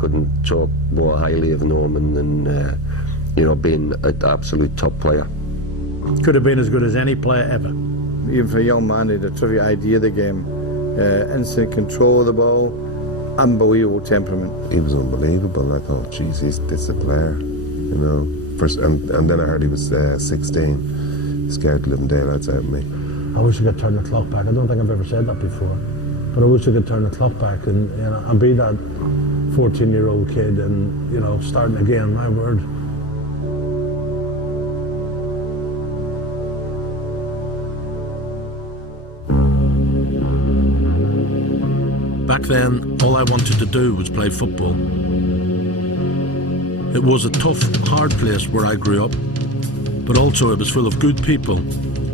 couldn't talk more highly of Norman than, being an absolute top player. Could have been as good as any player ever. Even for a young man, he had a terrific idea of the game, instant control of the ball, unbelievable temperament. He was unbelievable. I thought, geez, this is a player, and then I heard he was 16. He scared the living daylights out of me. I wish I could turn the clock back. I don't think I've ever said that before, but I wish I could turn the clock back and be that 14-year-old kid and starting again. My word. Back then, all I wanted to do was play football. It was a tough, hard place where I grew up, but also it was full of good people,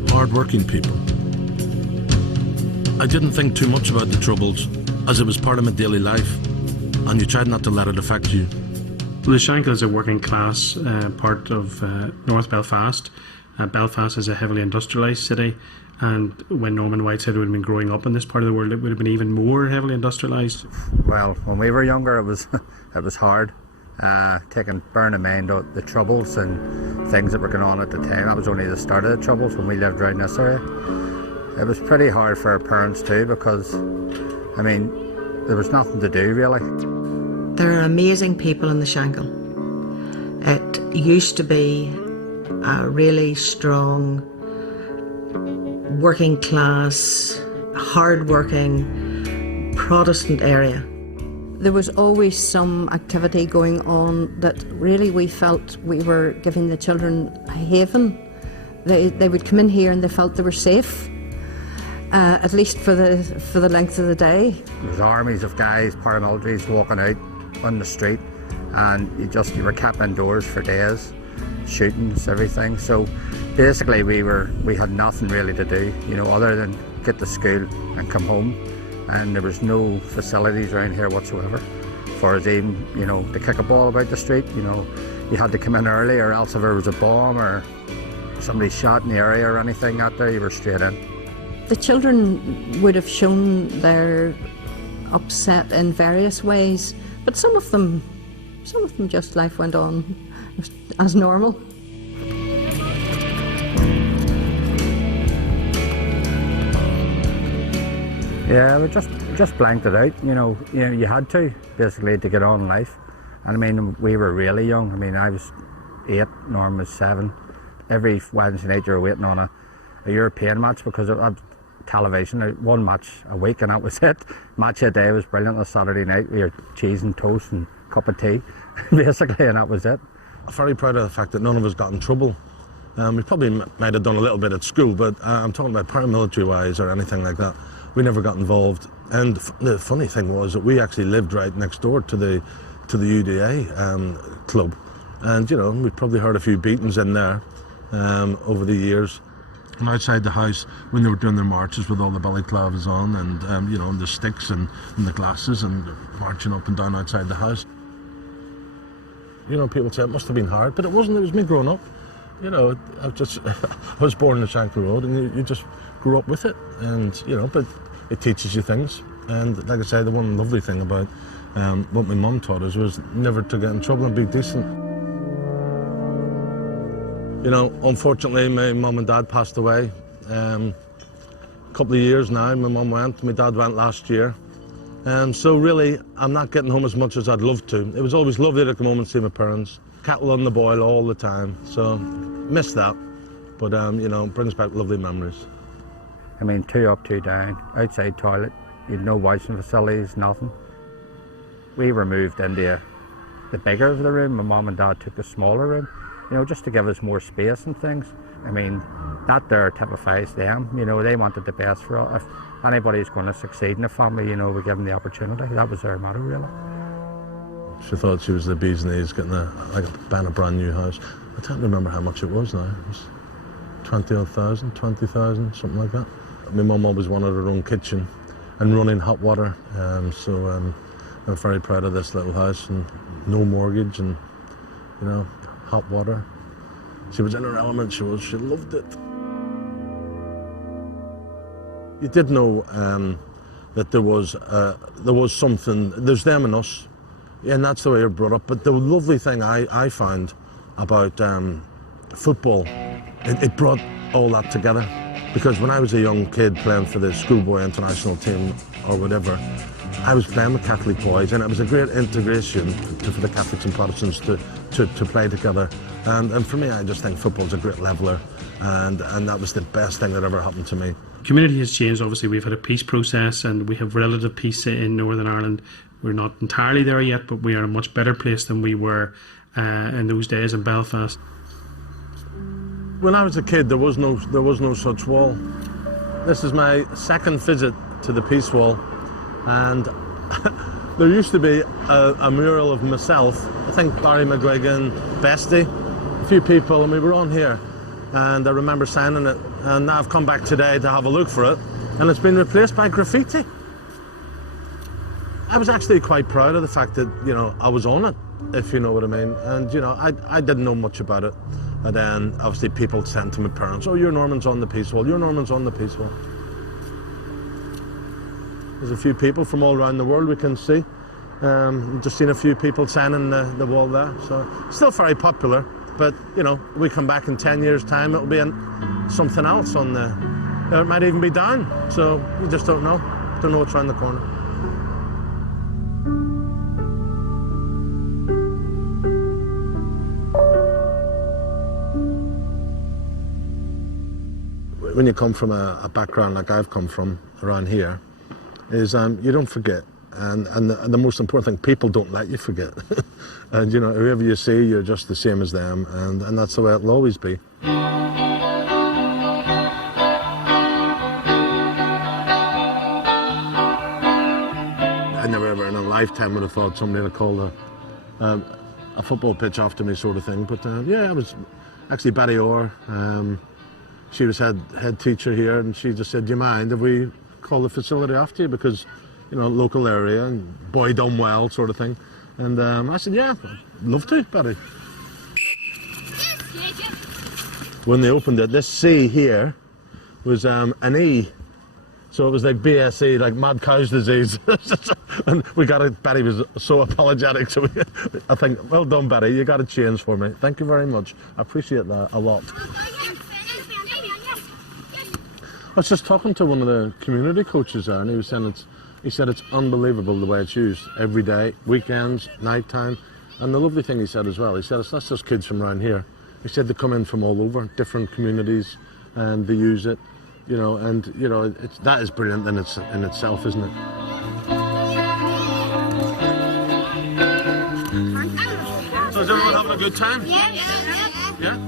hard-working people. I didn't think too much about the troubles, as it was part of my daily life, and you tried not to let it affect you. The Shankill is a working class part of North Belfast. Belfast is a heavily industrialised city, and when Norman Whiteside would have been growing up in this part of the world, it would have been even more heavily industrialised. Well, when we were younger, it was hard. Bearing in mind the troubles and things that were going on at the time. That was only the start of the troubles when we lived around this area. It was pretty hard for our parents too, because there was nothing to do really. There are amazing people in the Shankill. It used to be a really strong, working class, hard-working, Protestant area. There was always some activity going on that really we felt we were giving the children a haven. They would come in here and they felt they were safe, at least for the length of the day. There was armies of guys, paramilitaries walking out on the street, and you were kept indoors for days, shootings, everything. So basically we had nothing really to do, other than get to school and come home. And there was no facilities around here whatsoever for us even, to kick a ball about the street. You had to come in early, or else if there was a bomb or somebody shot in the area or anything out there, you were straight in. The children would have shown their upset in various ways, but some of them just life went on as normal. Yeah, we just blanked it out. You had to basically to get on in life. And we were really young. I was 8, Norm was 7. Every Wednesday night you were waiting on a European match, because of television, one match a week and that was it. Match a day was brilliant. On Saturday night we had cheese and toast and a cup of tea, basically, and that was it. I'm very proud of the fact that none of us got in trouble. We probably might have done a little bit at school, but I'm talking about paramilitary-wise or anything like that. We never got involved. And the funny thing was that we actually lived right next door to the UDA club. And, we probably heard a few beatings in there over the years. And outside the house, when they were doing their marches with all the balaclavas on and, the sticks and the glasses and marching up and down outside the house. People say it must have been hard, but it wasn't. It was me growing up. I was born in the Shankill Road, and you just grew up with it. And, but it teaches you things. And like I say, the one lovely thing about what my mum taught us was never to get in trouble and be decent. Unfortunately, my mum and dad passed away. A couple of years now, my mum went, my dad went last year. So really, I'm not getting home as much as I'd love to. It was always lovely to come home and see my parents. Cattle on the boil all the time, so miss that. But, brings back lovely memories. 2 up, 2 down, outside toilet, you'd no washing facilities, nothing. We were moved into the bigger of the room. My mum and dad took the smaller room, just to give us more space and things. That there typifies them. They wanted the best for us. If anybody's going to succeed in the family, we give them the opportunity. That was their motto, really. She thought she was the bee's knees, getting buying a brand new house. I can't remember how much it was now. It was 20,000, 20,000, something like that. My mum always wanted her own kitchen and running hot water. So I'm very proud of this little house, and no mortgage, and hot water. She was in her element. She loved it. You did know that there was something. There's them and us. and that's the way you're brought up. But the lovely thing I found about football, it brought all that together. Because when I was a young kid playing for the schoolboy international team or whatever, I was playing with Catholic boys, and it was a great integration for the Catholics and Protestants to play together. And for me, I just think football's a great leveller, and that was the best thing that ever happened to me. Community has changed. Obviously, we've had a peace process, and we have relative peace in Northern Ireland. We're not entirely there yet, but we are in a much better place than we were in those days in Belfast. When I was a kid, there was no such wall. This is my second visit to the Peace Wall, and there used to be a mural of myself, I think Barry McGuigan, Bestie, a few people, and we were on here, and I remember signing it, and now I've come back today to have a look for it, and it's been replaced by graffiti. I was actually quite proud of the fact that, you know, I was on it, if you know what I mean, and, you know, I didn't know much about it. And then, obviously, people sent to my parents, oh, your Norman's on the Peace Wall, your Norman's on the Peace Wall. There's a few people from all around the world we can see. Just seen a few people signing the wall there. So, still very popular, but, you know, we come back in 10 years' time, it'll be something else on the... It might even be down, so you just don't know. Don't know what's around the corner. When you come from a background like I've come from around here, is you don't forget, and the most important thing, people don't let you forget. And you know, whoever you see, you're just the same as them, and that's the way it'll always be. I never ever in a lifetime would have thought somebody would call a football pitch after me, sort of thing. But yeah, it was actually Betty Orr. She was head teacher here, and she just said, do you mind if we call the facility after you, because, you know, local area and boy done well, sort of thing. And I said, yeah, I'd love to, Betty. When they opened it, this C here was an E, so it was like BSE, like mad cow's disease. And we got it. Betty was so apologetic, so I think, well done, Betty, you got a change for me. Thank you very much. I appreciate that a lot. I was just talking to one of the community coaches there, and he was saying he said it's unbelievable the way it's used every day, weekends, night time. And the lovely thing he said as well, he said it's not just kids from around here. He said they come in from all over, different communities, and they use it, you know, and you know, that is brilliant in itself, isn't it? So is everyone having a good time? Yeah?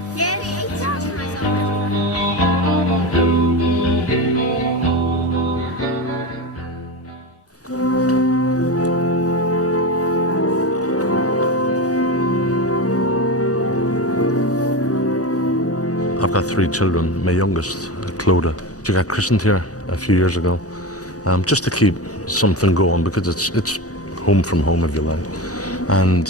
I've got 3 children. My youngest, Clodagh, she got christened here a few years ago, just to keep something going, because it's home from home, if you like. And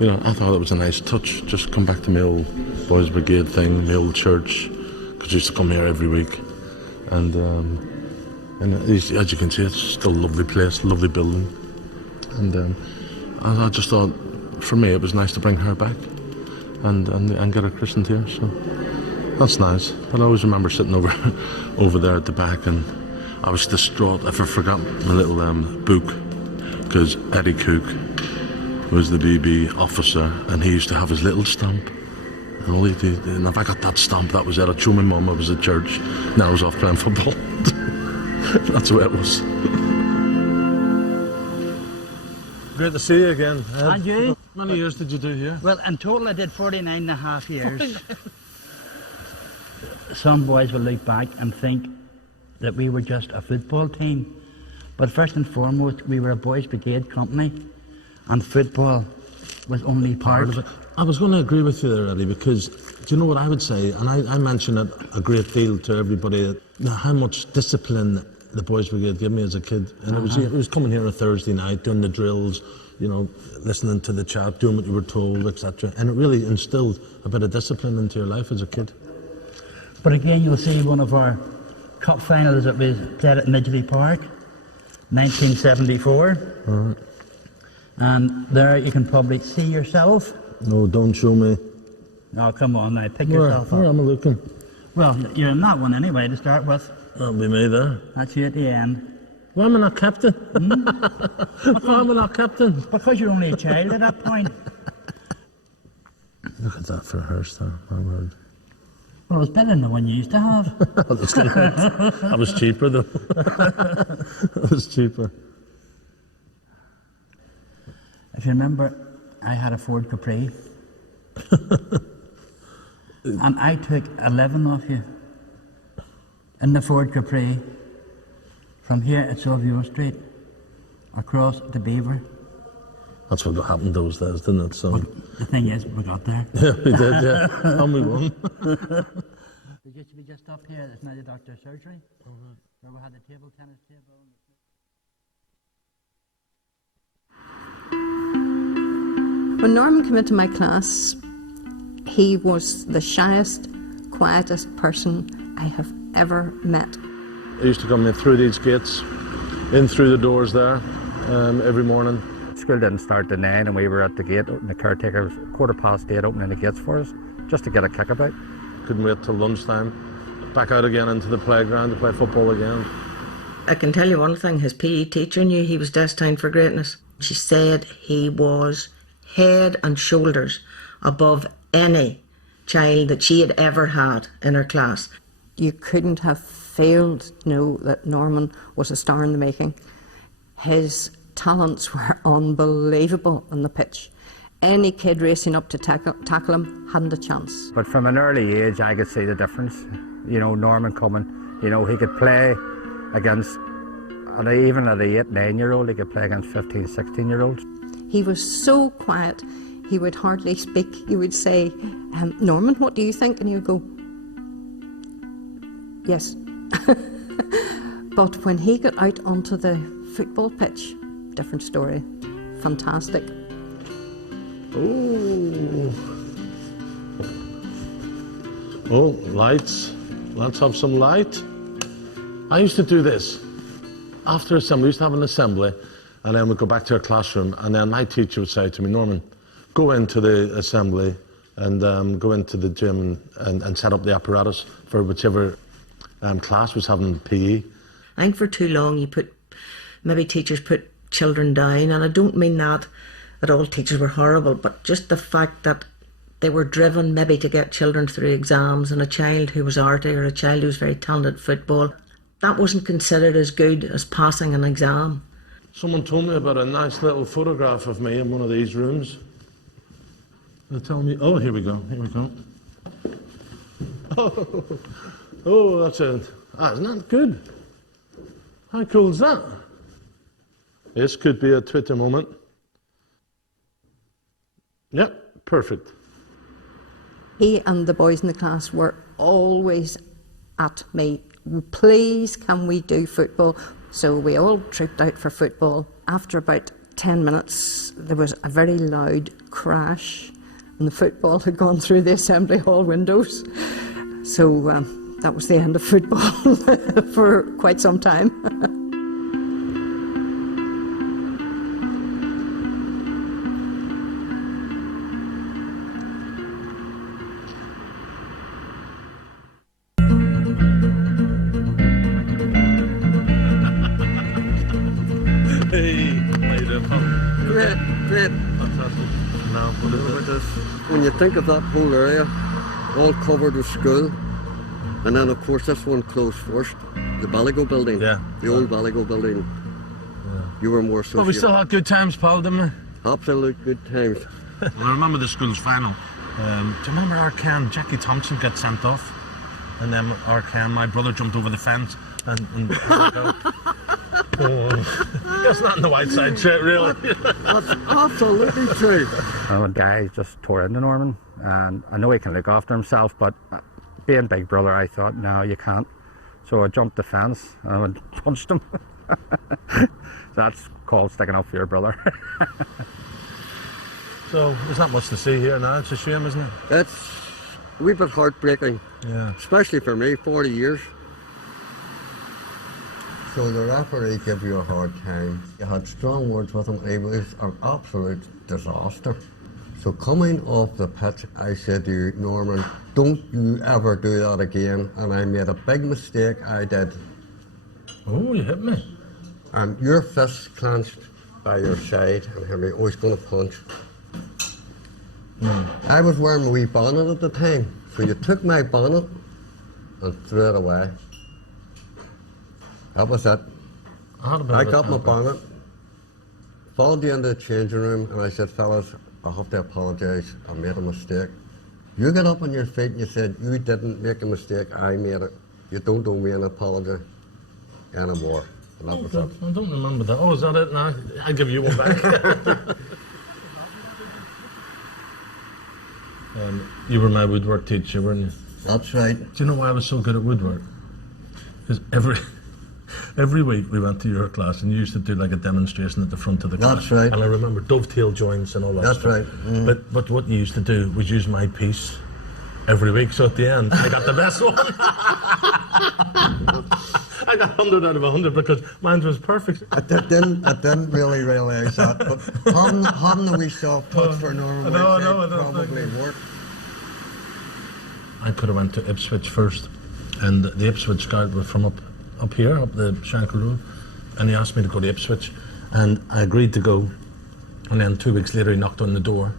you know, I thought it was a nice touch. Just come back to my old Boys Brigade thing, my old church, because I used to come here every week. And as you can see, it's still a lovely place, lovely building. And I just thought, for me, it was nice to bring her back and get her christened here. So. That's nice, but I always remember sitting over there at the back, and I was distraught. I forgot my little book, because Eddie Cook was the BB officer, and he used to have his little stamp. And all he did, and if I got that stamp, that was it. I'd show my mum I was at church. Now I was off playing football. That's the way it was. Great to see you again, Ed. And you? How many years did you do here? Well, in total I did 49 and a half years. Some boys will look back and think that we were just a football team. But first and foremost, we were a Boys Brigade company, and football was only part of it. I was going to agree with you there, Eddie, because do you know what I would say? And I mention it a great deal to everybody, how much discipline the Boys Brigade gave me as a kid. And it was coming here on a Thursday night, doing the drills, you know, listening to the chat, doing what you were told, etc. And it really instilled a bit of discipline into your life as a kid. But again, you'll see one of our cup finals that was played at Midgley Park, 1974. Right. And there you can probably see yourself. No, don't show me. Oh, come on now, pick Where yourself up. am I looking? Well, you're in that one anyway to start with. That'll be me there. That's you at the end. Why am I not captain? Why am I not captain? Because you're only a child at that point. Look at that for a hairstyle, my word. Well, it's better than the one you used to have. That was cheaper though. That was cheaper. If you remember, I had a Ford Capri. And I took 11 off you. In the Ford Capri. From here at Savio Street. Across to Beaver. That's what happened those days, didn't it? So. But the thing is, we got there. Yeah, we did, yeah. And we won. There used to be just up here, there's now the doctor's surgery. Where we had the table tennis table. When Norman came into my class, he was the shyest, quietest person I have ever met. I used to come in through these gates, in through the doors there, every morning. School didn't start till 9 and we were at the gate, and the caretaker was 8:15 opening the gates for us, just to get a kick about. Couldn't wait till lunchtime. Back out again into the playground to play football again. I can tell you one thing, his PE teacher knew he was destined for greatness. She said he was head and shoulders above any child that she had ever had in her class. You couldn't have failed to know that Norman was a star in the making. His talents were unbelievable on the pitch. Any kid racing up to tackle him hadn't a chance. But from an early age, I could see the difference. You know, Norman coming, you know, he could play against, and even at a 8, 9-year-old, he could play against 15, 16-year-olds. He was so quiet, he would hardly speak. He would say, Norman, what do you think? And he would go, yes. But when he got out onto the football pitch, different story. Fantastic. Ooh. Oh, lights. Let's have some light. I used to do this. After assembly, we used to have an assembly, and then we'd go back to our classroom, and then my teacher would say to me, Norman, go into the assembly and go into the gym and set up the apparatus for whichever class was having PE. I think for too long maybe teachers put children down, and I don't mean that all teachers were horrible, but just the fact that they were driven maybe to get children through exams, and a child who was arty or a child who was very talented at football, that wasn't considered as good as passing an exam. Someone told me about a nice little photograph of me in one of these rooms. They're telling me, oh, here we go. Oh, that's it. Isn't that good? How cool is that? This could be a Twitter moment. Yep, perfect. He and the boys in the class were always at me. Please, can we do football? So we all trooped out for football. After about 10 minutes, there was a very loud crash, and the football had gone through the assembly hall windows. So that was the end of football for quite some time. Great. Now, what is it? When you think of that whole area, all covered with school, and then of course this one closed first, the Balligo building, the old Balligo building. You were more associated. Well, we still had good times, pal, didn't we? Absolute good times. Well, I remember the school's final. Do you remember Arcan? Jackie Thompson got sent off, and then Arcan, my brother jumped over the fence and that's not in the Whiteside trip, really. That's absolutely true. A guy just tore into Norman, and I know he can look after himself, but being big brother, I thought, no, you can't. So I jumped the fence and I punched him. So that's called sticking up for your brother. So there's not much to see here now. It's a shame, isn't it? It's a wee bit heartbreaking, Yeah. especially for me, 40 years. So the referee gave you a hard time. You had strong words with him. He was an absolute disaster. So coming off the pitch, I said to you, Norman, don't you ever do that again. And I made a big mistake, I did. Oh, you hit me. And your fists clenched by your side, and Henry, oh, he's going to punch. I was wearing my wee bonnet at the time, so you took my bonnet and threw it away. That was it. I got my bonnet, followed you into the changing room, and I said, fellas, I have to apologise, I made a mistake. You got up on your feet and you said, you didn't make a mistake, I made it. You don't owe me an apology anymore. And that was it. I don't remember that. Oh, is that it now? I'll give you one back. You were my woodwork teacher, weren't you? That's right. Do you know why I was so good at woodwork? Because every week we went to your class and you used to do like a demonstration at the front of the class. That's right. And I remember dovetail joints and all that That's stuff. right. Mm. But what you used to do was use my piece every week. So at the end, I got the best one. I got 100 out of 100 because mine was perfect. I didn't really realise that, but having the wee soft touch for Norman Whiteside probably worked. I could have went to Ipswich first, and the Ipswich guy was from up here, up the Shankill Road, and he asked me to go to Ipswich, and I agreed to go, and then 2 weeks later he knocked on the door,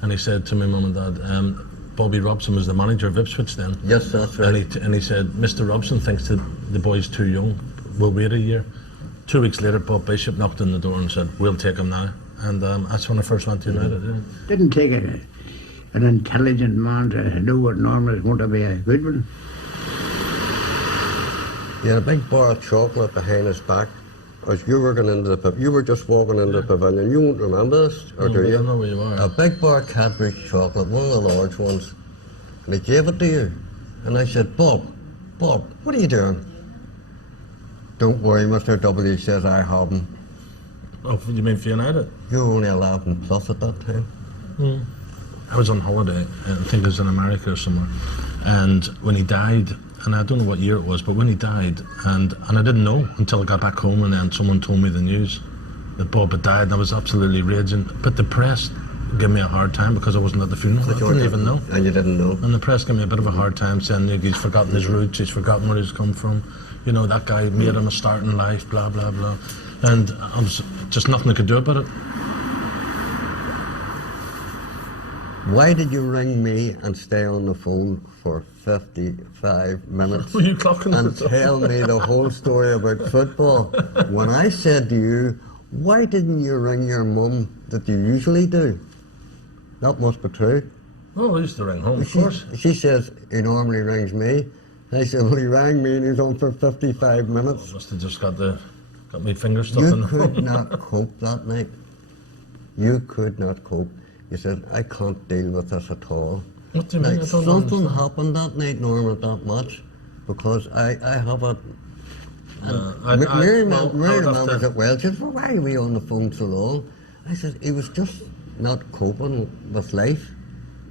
and he said to me, Mum and Dad, Bobby Robson was the manager of Ipswich then. Yes, that's right. And he said, Mr. Robson thinks that the boy's too young, we'll wait a year. 2 weeks later, Bob Bishop knocked on the door and said, we'll take him now. And that's when I first went to United. Yeah. Didn't take an intelligent man to know what Norman is going to be a good one. He had a big bar of chocolate behind his back. As you were going into the pavilion, you were just walking into the pavilion. You won't remember this, or do you? I know where you are. A big bar of Cadbury chocolate, one of the large ones. And he gave it to you. And I said, Bob, what are you doing? Don't worry, Mr. W says I have him. Oh, you mean for United? You were only 11 plus at that time. I was on holiday, I think it was in America or somewhere, and when he died, and I don't know what year it was, but when he died, and I didn't know until I got back home, and then someone told me the news that Bob had died, and I was absolutely raging. But the press gave me a hard time because I wasn't at the funeral. I didn't even know. And you didn't know. And the press gave me a bit of a hard time saying he's forgotten his roots, he's forgotten where he's come from. You know, that guy made him a start in life, blah, blah, blah. And I was just nothing I could do about it. Why did you ring me and stay on the phone for 55 minutes Were you clocking and tell me the whole story about football? When I said to you, why didn't you ring your mum that you usually do? That must be true. Oh, I used to ring home, of course. She says he normally rings me. I said, well, he rang me and he's on for 55 minutes. I must have just got my fingers stuck in the phone. You could not cope that night. You could not cope. You said, I can't deal with this at all. What do you mean? Something happened that night, Norman, that much, because I have a... Mary remembers it well. She said, well, why are we on the phone so long? I said, he was just not coping with life,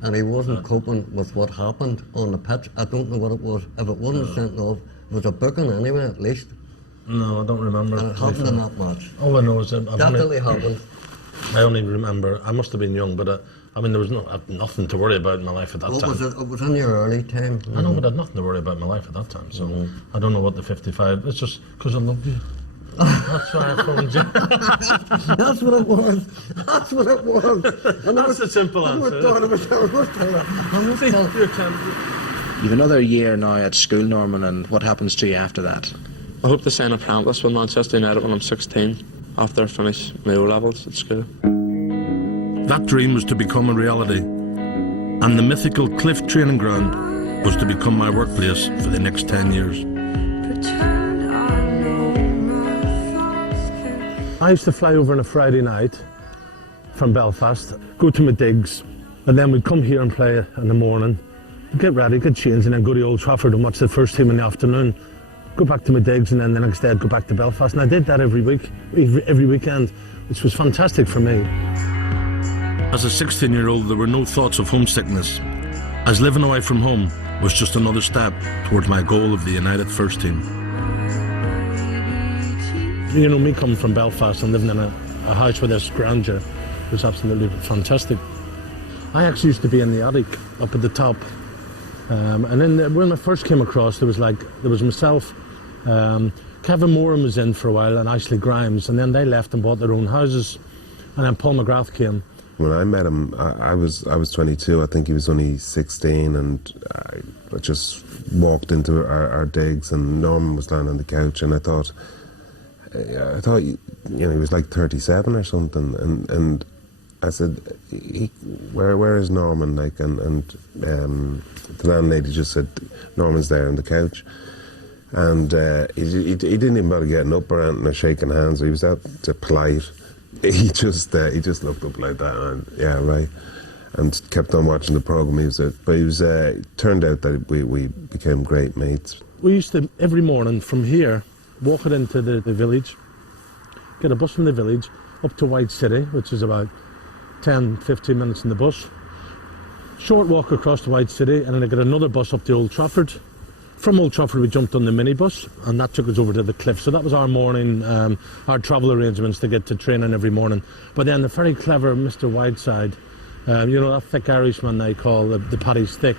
and he wasn't coping with what happened on the pitch. I don't know what it was. If it wasn't sent off, it was a booking anyway, at least. No, I don't remember. And it happened in that match. All I know is that Definitely happened. I only remember, I must have been young, but I mean, there was nothing to worry about in my life at that time. It was in your early time. I know, but I had nothing to worry about in my life at that time, so I don't know what the 55, it's just because I loved you. That's why I phoned you. That's what it was. That's what it was. And that's a simple answer. You've another year now at school, Norman, and what happens to you after that? I hope to sign apprentice with Manchester United when I'm 16, after I finish my O-levels at school. That dream was to become a reality, and the mythical Cliff training ground was to become my workplace for the next 10 years. I used to fly over on a Friday night from Belfast, go to my digs, and then we'd come here and play in the morning, get ready, get changed, and then go to Old Trafford and watch the first team in the afternoon, go back to my digs, and then the next day I'd go back to Belfast. And I did that every week, every weekend, which was fantastic for me. As a 16-year-old, there were no thoughts of homesickness, as living away from home was just another step towards my goal of the United first team. You know, me coming from Belfast and living in a house with this grandeur was absolutely fantastic. I actually used to be in the attic up at the top. And then when I first came across, there was myself, Kevin Moran was in for a while, and Ashley Grimes, and then they left and bought their own houses. And then Paul McGrath came. When I met him, I was 22. I think he was only 16, and I just walked into our digs, and Norman was lying on the couch, and I thought, you know, he was like 37 or something, and I said, where is Norman? Like, and the landlady just said, Norman's there on the couch. And he didn't even bother getting up or anything or shaking hands. He was that polite. He just looked up like that and yeah, right, and kept on watching the programme. But he was turned out that we became great mates. We used to every morning from here walk it into the village, get a bus from the village up to White City, which is about 10-15 minutes in the bus. Short walk across to White City, and then I get another bus up to Old Trafford. From Old Trafford we jumped on the minibus, and that took us over to the cliff. So that was our morning, our travel arrangements to get to training every morning. But then the very clever Mr. Whiteside, you know, that thick Irishman they call the Paddy's thick.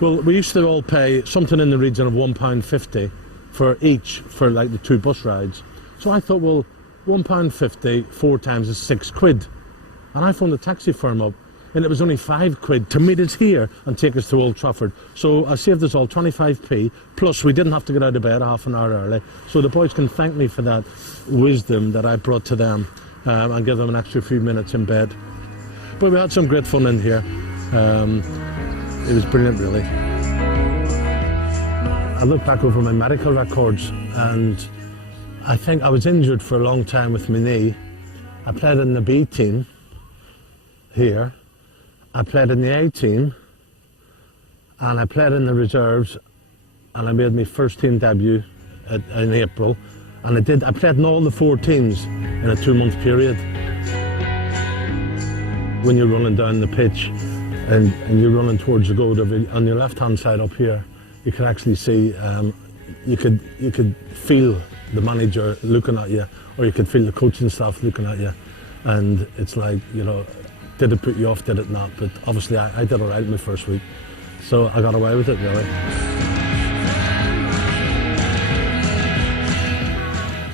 Well, we used to all pay something in the region of £1.50 for each for like the 2 bus rides. So I thought, well, £1.50 4 times is £6. And I phoned the taxi firm up, and it was only £5 to meet us here and take us to Old Trafford. So I saved us all 25p, plus we didn't have to get out of bed half an hour early. So the boys can thank me for that wisdom that I brought to them, and give them an extra few minutes in bed. But we had some great fun in here. It was brilliant, really. I look back over my medical records, and I think I was injured for a long time with my knee. I played in the B team here. I played in the A team, and I played in the reserves, and I made my first team debut in April, and I played in all the 4 teams in a 2-month period. When you're running down the pitch and you're running towards the goal, on your left hand side up here, you can actually see, you could feel the manager looking at you, or you could feel the coaching staff looking at you, and it's like, you know, did it put you off, did it not? But obviously I did all right in my first week, so I got away with it, really.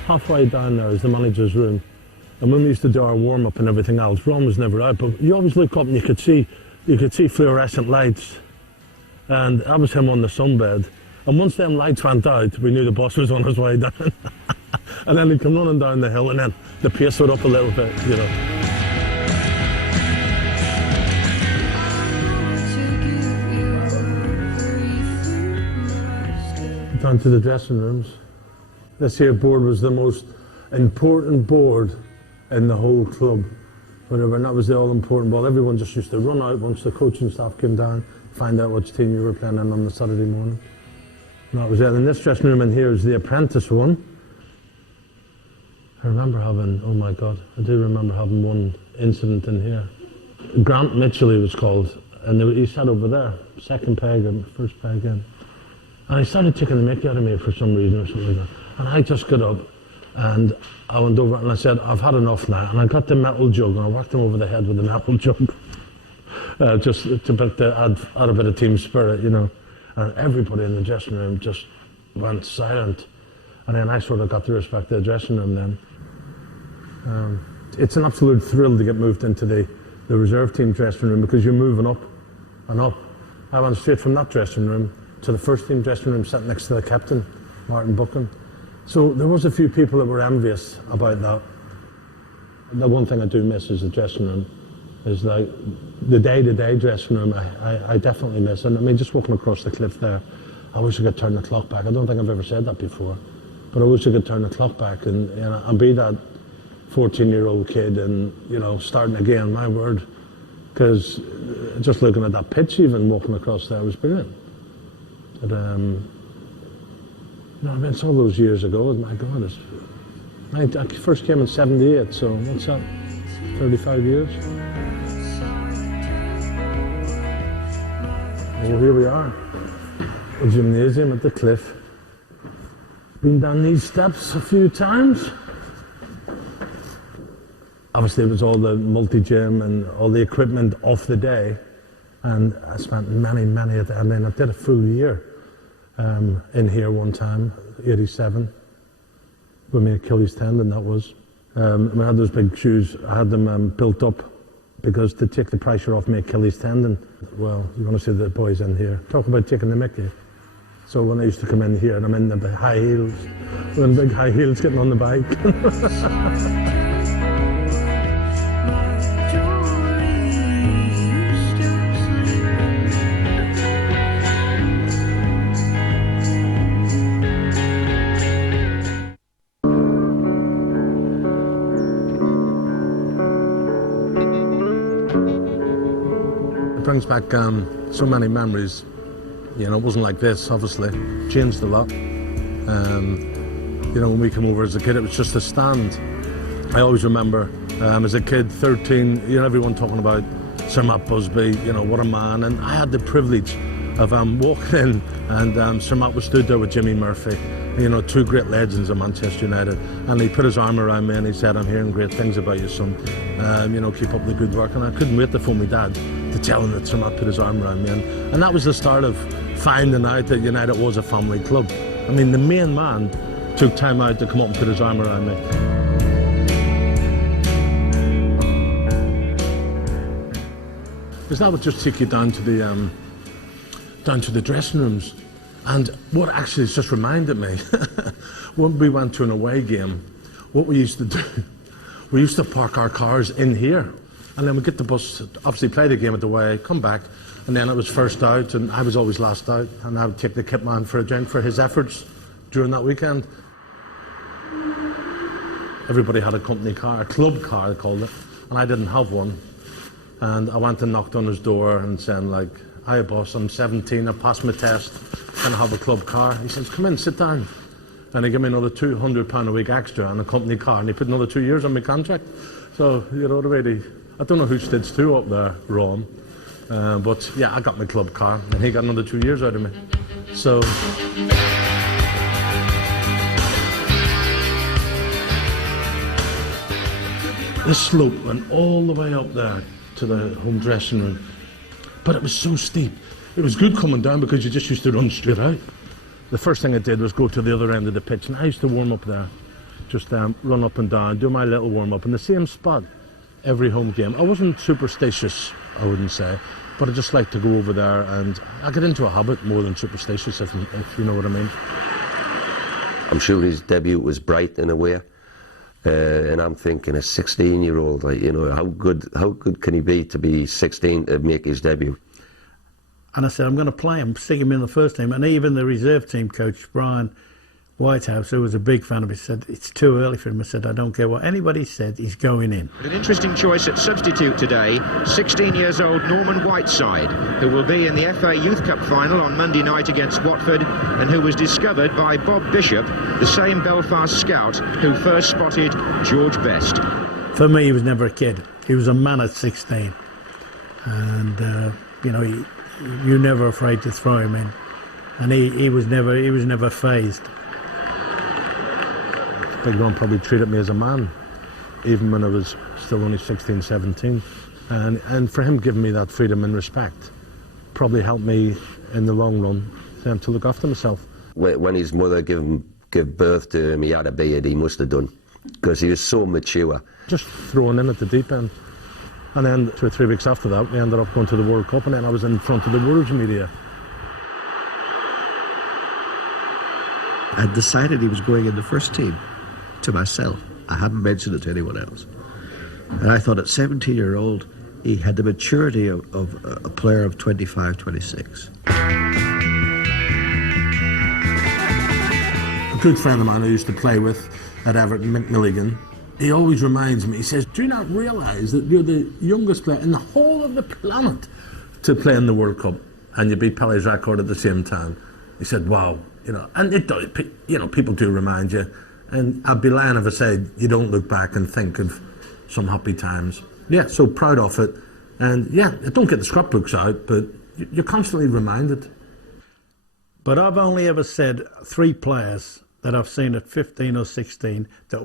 Halfway down there is the manager's room, and when we used to do our warm-up and everything else, Ron was never out, but you always look up and you could see fluorescent lights, and that was him on the sunbed. And once them lights went out, we knew the boss was on his way down. And then he'd come running down the hill, and then the pace went up a little bit, you know. Down to the dressing rooms. This here board was the most important board in the whole club. Whatever, and that was the all-important ball. Everyone just used to run out once the coaching staff came down, find out which team you were playing in on the Saturday morning. And that was it. And this dressing room in here is the apprentice one. I remember having, oh my God, I do remember having one incident in here. Grant Mitchell, he was called, and he sat over there, second peg in, first peg in. And he started taking the mickey out of me for some reason or something like that. And I just got up and I went over and I said, I've had enough now. And I got the metal jug and I whacked him over the head with the metal jug. Just to add a bit of team spirit, you know. And everybody in the dressing room just went silent. And then I sort of got the respect of the dressing room then. It's an absolute thrill to get moved into the reserve team dressing room, because you're moving up and up. I went straight from that dressing room to the first team dressing room, sat next to the captain, Martin Buchan. So there was a few people that were envious about that. The one thing I do miss is the dressing room, is like the day-to-day dressing room. I definitely miss. And I mean, just walking across the cliff there, I wish I could turn the clock back. I don't think I've ever said that before, but I wish I could turn the clock back and, you know, and be that 14-year-old kid and, you know, starting again, my word. Because just looking at that pitch, even walking across there, was brilliant. But, you know, I mean, it's all those years ago. My God, I first came in '78, so what's that? 35 years. Well, here we are, the gymnasium at the cliff. Been down these steps a few times. obviously it was all the multi-gym and all the equipment of the day. And I spent many, I mean, I did a full year in here one time, 87, with my Achilles tendon, that was. I had those big shoes, I had them built up because to take the pressure off my Achilles tendon. Well, you want to see the boys in here. Talk about taking the mickey. So when I used to come in here and I'm in the high heels, with big high heels getting on the bike. It brings back so many memories. You know, it wasn't like this, obviously. Changed a lot. You know, when we came over as a kid, it was just a stand. I always remember, as a kid, 13, you know, everyone talking about Sir Matt Busby, you know, what a man. And I had the privilege of walking in, and Sir Matt was stood there with Jimmy Murphy, you know, two great legends of Manchester United. And he put his arm around me and he said, I'm hearing great things about you, son. You know, keep up the good work. And I couldn't wait to phone my dad to tell him that Sir Matt put his arm around me. And that was the start of finding out that United was a family club. I mean, the main man took time out to come up and put his arm around me. Because that would just take you down to the dressing rooms. And what actually has just reminded me, when we went to an away game, what we used to do, we used to park our cars in here. And then we'd get the bus, obviously play the game at the way, come back, and then it was first out, and I was always last out, and I would take the kit man for a drink for his efforts during that weekend. Everybody had a company car, a club car they called it, and I didn't have one. And I went and knocked on his door and said, like, "Hi boss, I'm 17, I passed my test, and I have a club car." He says, "Come in, sit down." And he gave me another £200 a week extra on a company car, and he put another 2 years on my contract. So, you know, already, I don't know who stood two up there, Ron. But yeah, I got my club car, and he got another 2 years out of me. So. The slope went all the way up there to the home dressing room. But it was so steep. It was good coming down because you just used to run straight out. The first thing I did was go to the other end of the pitch, and I used to warm up there. Just run up and down, do my little warm up in the same spot every home game. I wasn't superstitious, I wouldn't say, but I just like to go over there, and I get into a habit more than superstitious, if you know what I mean. I'm sure his debut was bright in a way, and I'm thinking a 16-year-old, like, you know, how good can he be to be 16 to make his debut? And I said, I'm going to play him, stick him in the first team. And even the reserve team coach, Brian Whitehouse, who was a big fan of it, said, it's too early for him. I said, I don't care what anybody said, he's going in. An interesting choice at substitute today, 16 years old Norman Whiteside, who will be in the FA Youth Cup final on Monday night against Watford, and who was discovered by Bob Bishop, the same Belfast scout who first spotted George Best. For me, he was never a kid. He was a man at 16. And, you know, you're never afraid to throw him in. And he was never fazed. Big Ron probably treated me as a man, even when I was still only 16, 17. And for him giving me that freedom and respect probably helped me in the long run to look after myself. When his mother gave birth to him, he had a beard, he must have done, because he was so mature. Just thrown in at the deep end. And then 2 or 3 weeks after that, we ended up going to the World Cup, and then I was in front of the world's media. I decided he was going in the first team to myself. I hadn't mentioned it to anyone else. And I thought at 17-year-old, he had the maturity of a player of 25, 26. A good friend of mine I used to play with at Everton, Mick Milligan, he always reminds me, he says, do you not realise that you're the youngest player in the whole of the planet to play in the World Cup, and you beat Pelle's record at the same time? He said, wow, you know, and it does, you know, people do remind you, and I'd be lying if I said you don't look back and think of some happy times. Yeah, so proud of it, and yeah, don't get the scrapbooks out, but you're constantly reminded. But I've only ever said 3 players that I've seen at 15 or 16 that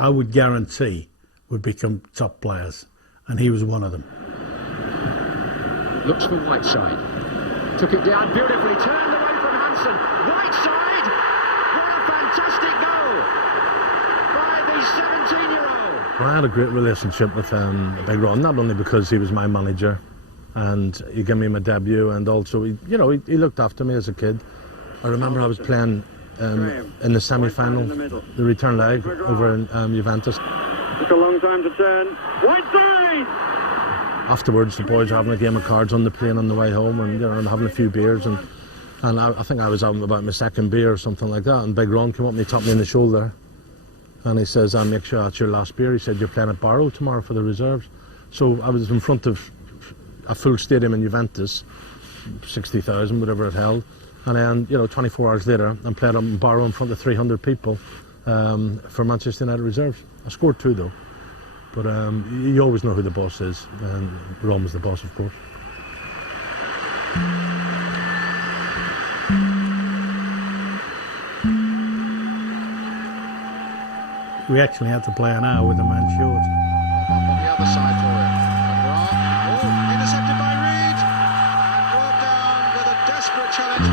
I would guarantee would become top players, and he was one of them. Looks for Whiteside. Took it down beautifully, turned away from Hansen. Whiteside! What a fantastic goal by the 17-year-old. I had a great relationship with Big Ron, not only because he was my manager and he gave me my debut, and also he looked after me as a kid. I remember I was playing in the semi-final, the return leg over in Juventus. Took a long time to turn. Whiteside! Afterwards, the boys were having a game of cards on the plane on the way home, and and having a few beers, and I think I was having about my second beer or something like that, and Big Ron came up and he tapped me on the shoulder, and he says, "I'll make sure that's your last beer." He said, "You're playing at Barrow tomorrow for the reserves." So I was in front of a full stadium in Juventus, 60,000, whatever it held, and then 24 hours later, I played up in Barrow in front of 300 people for Manchester United reserves. I scored 2 though, but you always know who the boss is, and Ron was the boss, of course. We actually had to play an hour with a man short. On the other side for him. Intercepted by Reed. And brought down with a desperate challenge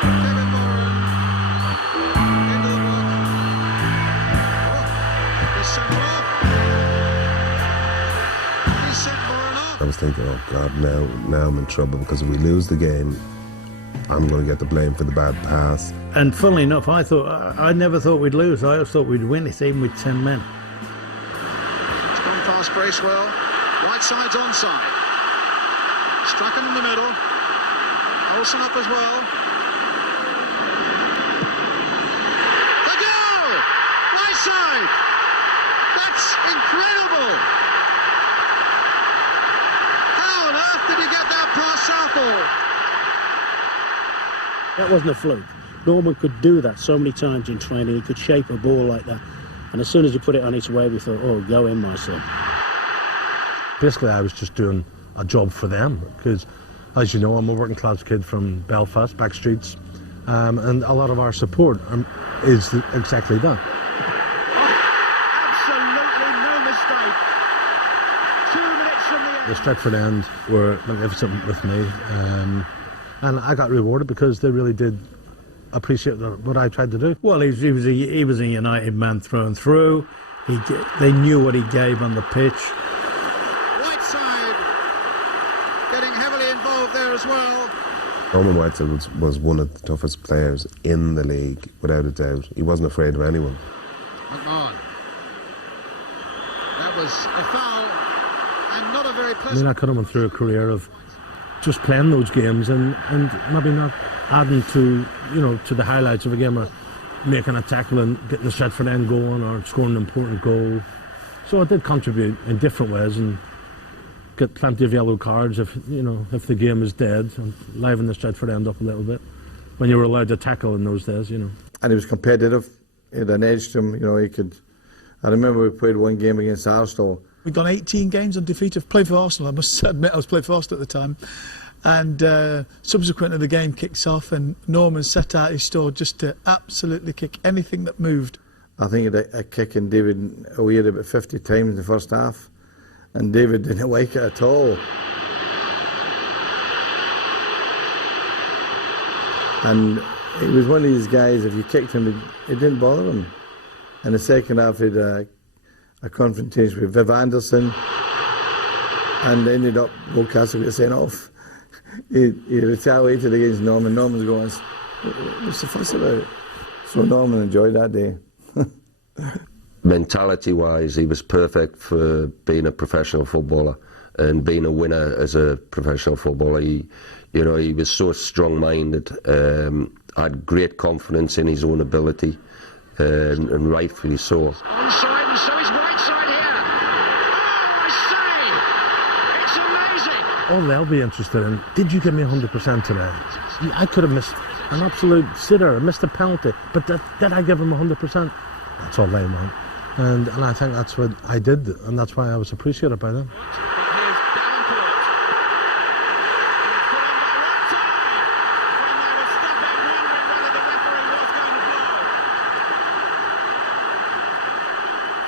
by David Moran. Into the box. He's sent off. He's sent Moran off. I was thinking, oh God, now I'm in trouble, because if we lose the game, I'm going to get the blame for the bad pass. And funnily enough, I never thought we'd lose. I always thought we'd win it, even with 10 men. It's gone past Bracewell. Whiteside's onside. Strachan in the middle. Olsen up as well. The goal! Whiteside! That's incredible! How on earth did he get that past Southall? That wasn't a fluke. Norman could do that so many times in training. He could shape a ball like that. And as soon as he put it on its way, we thought, oh, go in, my son. Basically, I was just doing a job for them, because, as you know, I'm a working class kid from Belfast, back streets, and a lot of our support is exactly that. Absolutely no mistake. 2 minutes from the end. The Stretford end were magnificent with me, and I got rewarded because they really did appreciate what I tried to do. Well, he was a United man through and through. They knew what he gave on the pitch. Whiteside getting heavily involved there as well. Norman Whiteside was one of the toughest players in the league, without a doubt. He wasn't afraid of anyone. McMahon. That was a foul, and not a very I pleasant... mean, I could have went through a career of just playing those games and maybe not adding to the highlights of a game, or making a tackle and getting the Stretford end going, or scoring an important goal. So I did contribute in different ways and get plenty of yellow cards if the game is dead, and liven the Stretford end up a little bit when you were allowed to tackle in those days. And he was competitive. He had an edge to him. He could. I remember we played one game against Arsenal. We'd gone 18 games undefeated. Played for Arsenal. I must admit I was playing for Arsenal at the time. And subsequently the game kicks off, and Norman set out his store just to absolutely kick anything that moved. I think he had a kick in David O'Weir about 50 times in the first half, and David didn't like it at all. And he was one of these guys, if you kicked him, it didn't bother him. In the second half, he had a confrontation with Viv Anderson, and ended up Oldcastle got sent off. He retaliated against Norman. Norman's going, what's the fuss about it? So Norman enjoyed that day. Mentality-wise, he was perfect for being a professional footballer and being a winner as a professional footballer. He was so strong-minded, had great confidence in his own ability, and rightfully so. Onside, and so is Whiteside here. Oh, I say! It's amazing! All they'll be interested in, did you give me 100% today? I could have missed an absolute sitter, missed a penalty, but did I give him 100%? That's all they want. And I think that's what I did, and that's why I was appreciated by them.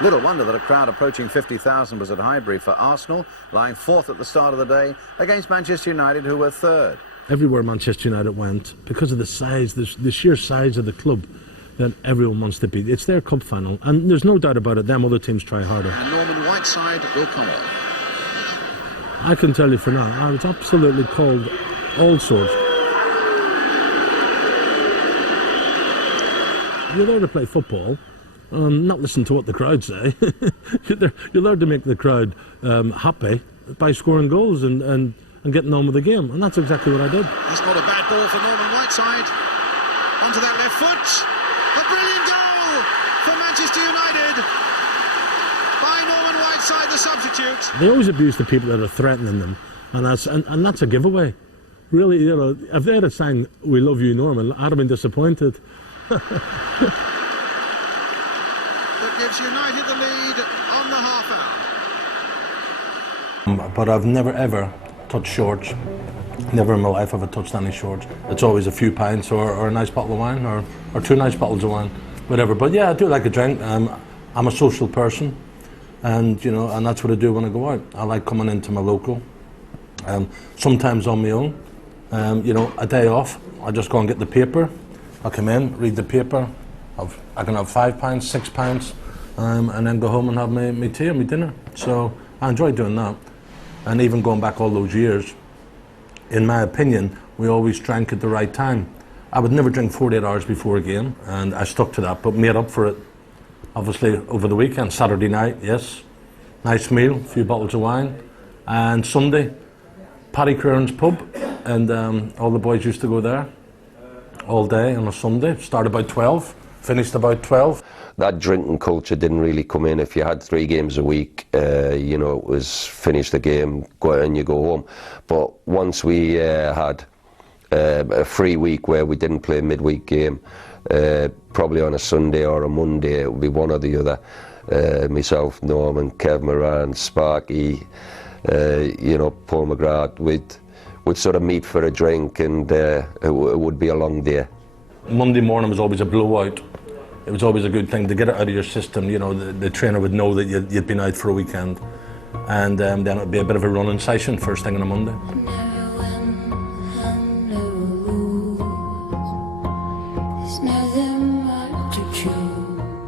Little wonder that a crowd approaching 50,000 was at Highbury for Arsenal, lying fourth at the start of the day, against Manchester United, who were third. Everywhere Manchester United went, because of the size, the sheer size of the club, that everyone wants to beat. It's their cup final, and there's no doubt about it, them other teams try harder. And Norman Whiteside will come on. I can tell you for now, I was absolutely called all sorts. You're there to play football, not listen to what the crowd say. You're there to make the crowd happy by scoring goals and getting on with the game, and that's exactly what I did. It's not a bad ball for Norman Whiteside. Onto that left foot. A brilliant goal for Manchester United by Norman Whiteside, the substitute. They always abuse the people that are threatening them, and that's a giveaway. Really, you know, if they had a sign, "We love you, Norman," I'd have been disappointed. That gives United the lead on the half hour. But I've never ever touched shorts. Never in my life have I touched any shorts. It's always a few pints or a nice bottle of wine or two nice bottles of wine, whatever. But yeah, I do like a drink. I'm a social person, and you know, and that's what I do when I go out. I like coming into my local. Sometimes on my own. You know, a day off, I just go and get the paper. I come in, read the paper. I can have 5 pints, 6 pints, and then go home and have my tea and my dinner. So I enjoy doing that. And even going back all those years, in my opinion, we always drank at the right time. I would never drink 48 hours before a game, and I stuck to that, but made up for it, obviously, over the weekend. Saturday night, yes, nice meal, a few bottles of wine, and Sunday, Paddy Curran's pub, and all the boys used to go there all day on a Sunday. Started about 12, finished about 12. That drinking culture didn't really come in. If you had 3 games a week, you know, it was finish the game, go out and you go home. But once we had a free week where we didn't play a midweek game, probably on a Sunday or a Monday, it would be one or the other. Myself, Norman, Kev Moran, Sparky, you know, Paul McGrath, we'd sort of meet for a drink, and it would be a long day. Monday morning was always a blowout. It was always a good thing to get it out of your system. You know, the trainer would know that you'd been out for a weekend, and then it would be a bit of a running session first thing on a Monday.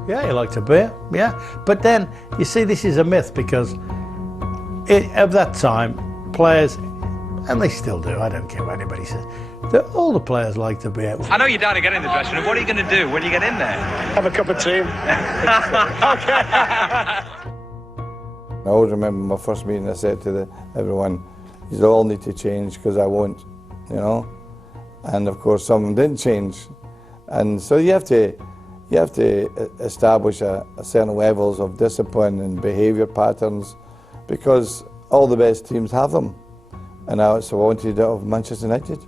Yeah, you like to beer, yeah. But then, you see, this is a myth, because at that time, players, and they still do, I don't care what anybody says, all the players like to be out. I know you're down to get in the dressing room. What are you going to do when you get in there? Have a cup of tea. Okay. I always remember my first meeting, I said to everyone, you all need to change because I won't, you know. And of course some of them didn't change. And so you have to establish a certain levels of discipline and behaviour patterns, because all the best teams have them. And that's what I wanted of Manchester United.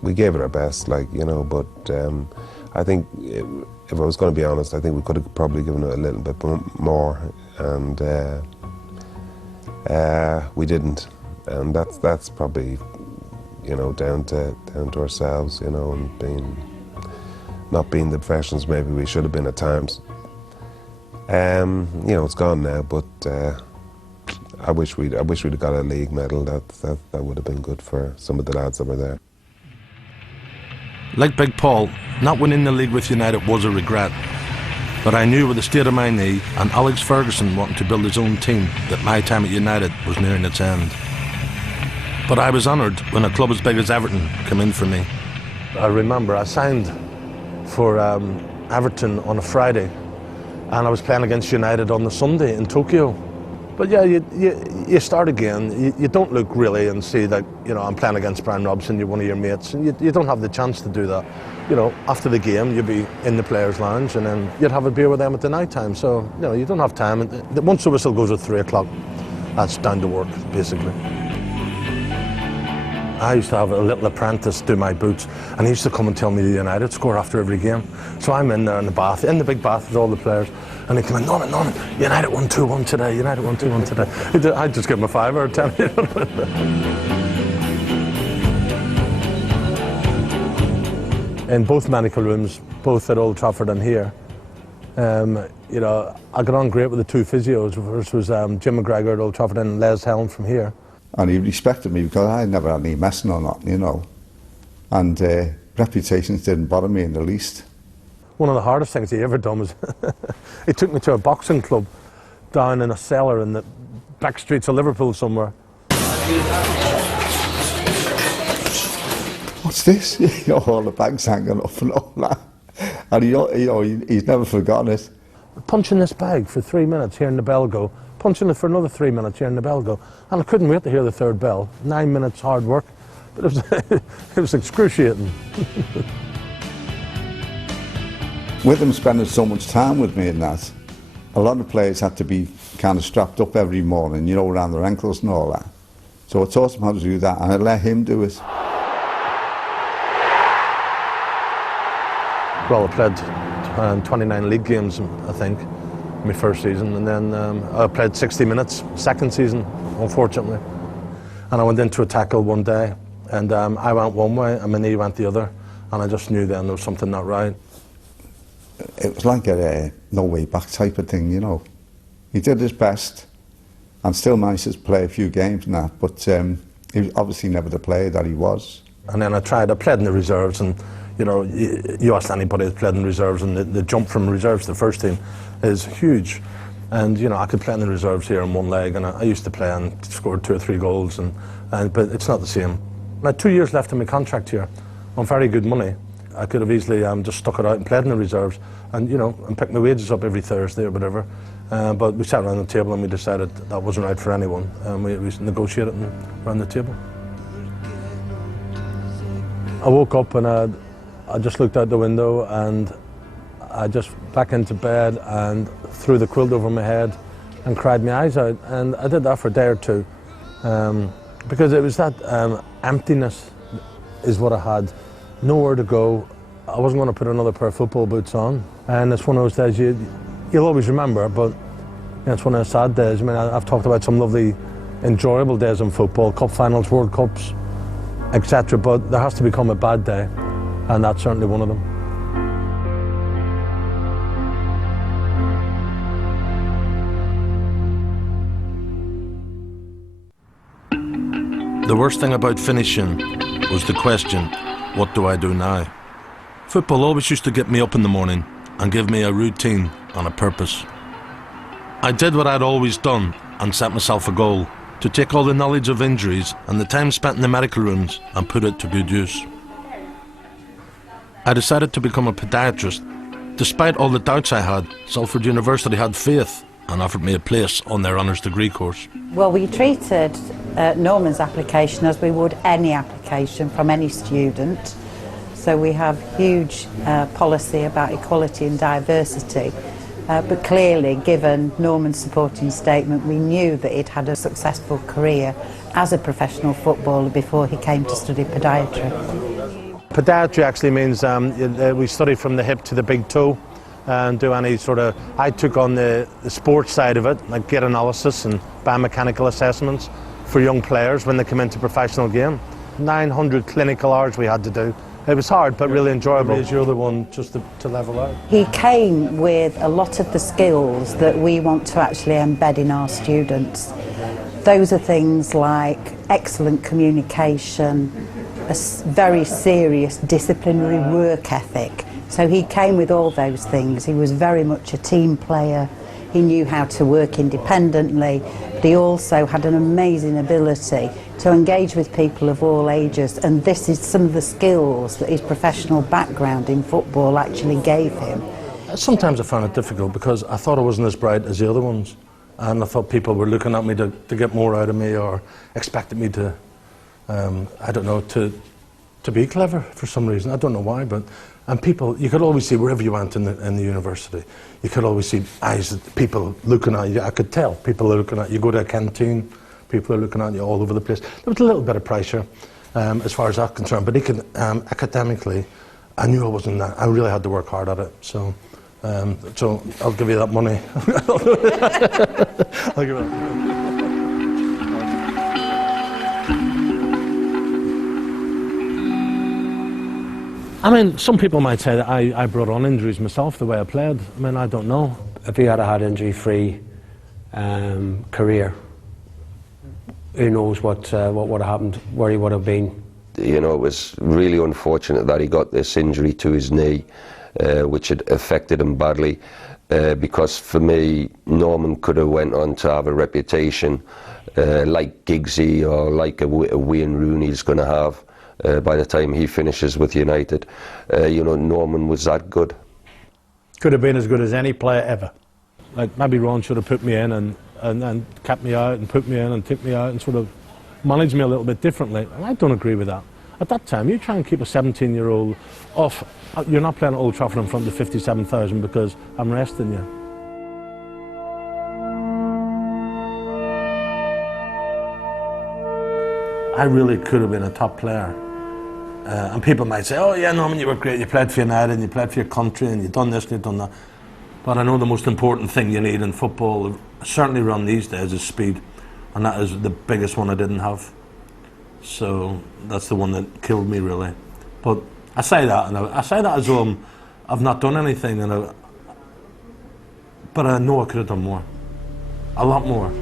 We gave it our best, like, you know, but I think, if I was going to be honest, I think we could have probably given it a little bit more, and we didn't, and that's probably, you know, down to ourselves, you know, and not being the professionals maybe we should have been at times. You know, it's gone now, but I wish we'd have got a league medal. That would have been good for some of the lads that were there. Like Big Paul, not winning the league with United was a regret. But I knew with the state of my knee and Alex Ferguson wanting to build his own team that my time at United was nearing its end. But I was honoured when a club as big as Everton came in for me. I remember I signed for Everton on a Friday, and I was playing against United on the Sunday in Tokyo. But yeah, you start again. You don't look really and see that, you know, I'm playing against Brian Robson, you're one of your mates, and you don't have the chance to do that. You know, after the game, you'd be in the players' lounge, and then you'd have a beer with them at the night time. So, you know, you don't have time. And once the whistle goes at 3 o'clock, that's down to work, basically. I used to have a little apprentice do my boots, and he used to come and tell me the United score after every game. So I'm in there in the bath, in the big bath with all the players, and they come in, Norman, United won 2-1 today, United won 2-1 today. I'd just give him a 5 or a 10. In both medical rooms, both at Old Trafford and here, You know, I got on great with the two physios. First was Jim McGregor at Old Trafford and Les Helm from here. And he respected me because I never had any messing or nothing, you know. And reputations didn't bother me in the least. One of the hardest things he ever done was he took me to a boxing club down in a cellar in the back streets of Liverpool somewhere. What's this? You know, all the bags hanging up and all that. And he's never forgotten it. Punching this bag for 3 minutes, hearing the bell go. Punching it for another 3 minutes, hearing the bell go. And I couldn't wait to hear the third bell. 9 minutes hard work. But it was, it was excruciating. With him spending so much time with me and that, a lot of players had to be kind of strapped up every morning, you know, around their ankles and all that. So I taught him how to do that, and I let him do it. Well, I played 29 league games, I think, my first season, and then I played 60 minutes second season, unfortunately. And I went into a tackle one day, and I went one way, and my knee went the other, and I just knew then there was something not right. It was like a no way back type of thing, you know. He did his best, and still managed to play a few games and that, but he was obviously never the player that he was. And then I played in the reserves, and you know, you ask anybody who's played in the reserves, and the jump from reserves to the first team is huge. And you know, I could play in the reserves here on one leg, and I used to play and scored 2 or 3 goals, but it's not the same. I had 2 years left in my contract here on very good money. I could have easily just stuck it out and played in the reserves, and you know, and picked my wages up every Thursday or whatever. But we sat around the table and we decided that wasn't right for anyone, and we negotiated around the table. I woke up and I just looked out the window, and I just back into bed and threw the quilt over my head and cried my eyes out. And I did that for a day or two because it was that emptiness is what I had. Nowhere to go. I wasn't going to put another pair of football boots on. And it's one of those days you'll always remember, but you know, it's one of the sad days. I mean, I've talked about some lovely, enjoyable days in football, cup finals, World Cups, etc. But there has to become a bad day, and that's certainly one of them. The worst thing about finishing was the question, what do I do now? Football always used to get me up in the morning and give me a routine and a purpose. I did what I'd always done and set myself a goal, to take all the knowledge of injuries and the time spent in the medical rooms and put it to good use. I decided to become a podiatrist. Despite all the doubts I had, Salford University had faith and offered me a place on their honours degree course. Well, we treated Norman's application as we would any application from any student. So we have huge policy about equality and diversity, but clearly, given Norman's supporting statement, we knew that he'd had a successful career as a professional footballer before he came to study podiatry. Podiatry actually means we study from the hip to the big toe and do any sort of... I took on the sports side of it, like gait analysis and biomechanical assessments for young players when they come into professional game. 900 clinical hours we had to do. It was hard, but really enjoyable. You're the one just to level out. He came with a lot of the skills that we want to actually embed in our students. Those are things like excellent communication, a very serious disciplinary work ethic. So he came with all those things. He was very much a team player. He knew how to work independently, but he also had an amazing ability to engage with people of all ages, and this is some of the skills that his professional background in football actually gave him. Sometimes I found it difficult because I thought I wasn't as bright as the other ones, and I thought people were looking at me to get more out of me or expected me to, I don't know, to be clever for some reason. I don't know why, but... And people, you could always see wherever you went in the university, you could always see eyes of people looking at you. I could tell people are looking at you. You go to a canteen, people are looking at you all over the place. There was a little bit of pressure as far as that concerned, but academically, I knew I wasn't that. I really had to work hard at it. So I'll give you that money. I'll give you that. I mean, some people might say that I brought on injuries myself the way I played. I mean, I don't know. If he had had injury-free career, who knows what would have happened, where he would have been. You know, it was really unfortunate that he got this injury to his knee, which had affected him badly. Because for me, Norman could have went on to have a reputation like Giggsy or like a Wayne Rooney's going to have by the time he finishes with United. You know, Norman was that good. Could have been as good as any player ever. Like maybe Ron should have put me in and kept me out and put me in and took me out and sort of managed me a little bit differently. And I don't agree with that. At that time, you try and keep a 17-year-old off. You're not playing at Old Trafford in front of 57,000 because I'm resting you. I really could have been a top player. And people might say, oh yeah, Norman, you were great, you played for United and you played for your country and you've done this and you've done that. But I know the most important thing you need in football, certainly run these days, is speed. And that is the biggest one I didn't have. So that's the one that killed me, really. But I say that, and I say that as though I've not done anything, but I know I could have done more. A lot more.